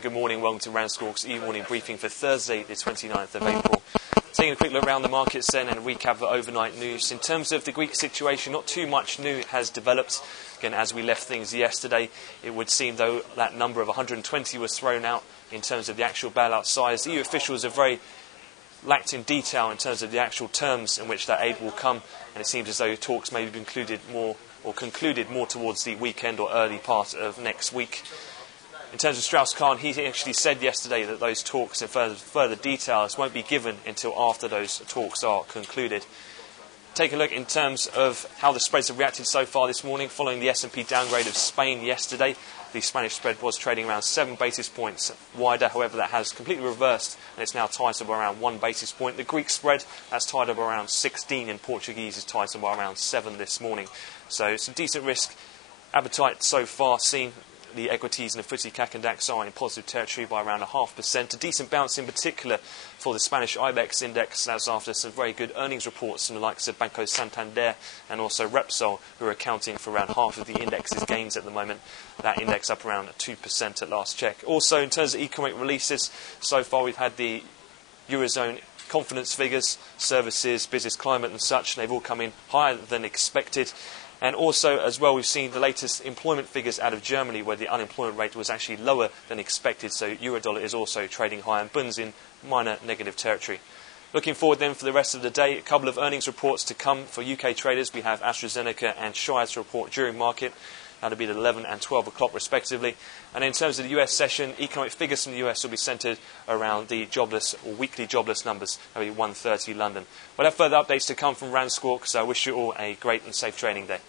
very good morning. Welcome to RANsquawk's e-morning briefing for Thursday, the 29th of April. Taking a quick look around the markets then and a recap of overnight news. In terms of the Greek situation, not too much new has developed. Again, as we left things yesterday, it would seem, though, that number of 120 was thrown out in terms of the actual bailout size. The EU officials are very lacked in detail in terms of the actual terms in which that aid will come, and it seems as though talks may be concluded more towards the weekend or early part of next week. In terms of Strauss-Kahn, he actually said yesterday that those talks in further details won't be given until after those talks are concluded. Take a look in terms of how the spreads have reacted so far this morning. Following the S&P downgrade of Spain yesterday, the Spanish spread was trading around 7 basis points wider. However, that has completely reversed, and it's now tied up around 1 basis point. The Greek spread has tied up around 16, and Portuguese is tied up around 7 this morning. So some decent risk appetite so far seen. The equities and the FTSE CAC and DAX are in positive territory by around 0.5%. A decent bounce in particular for the Spanish IBEX index. That's after some very good earnings reports from the likes of Banco Santander and also Repsol, who are accounting for around half of the index's gains at the moment. That index up around 2% at last check. Also, in terms of economic releases, so far we've had the Eurozone confidence figures, services, business climate and such. They've all come in higher than expected. And also, as well, we've seen the latest employment figures out of Germany, where the unemployment rate was actually lower than expected. So Eurodollar is also trading high, and Bunds in minor negative territory. Looking forward then for the rest of the day, a couple of earnings reports to come for UK traders. We have AstraZeneca and Shire to report during market. That'll be at 11 and 12 o'clock respectively. And in terms of the US session, economic figures from the US will be centred around the jobless or weekly jobless numbers. That'll be 1:30 London. We'll have further updates to come from RANsquawk, so I wish you all a great and safe trading day.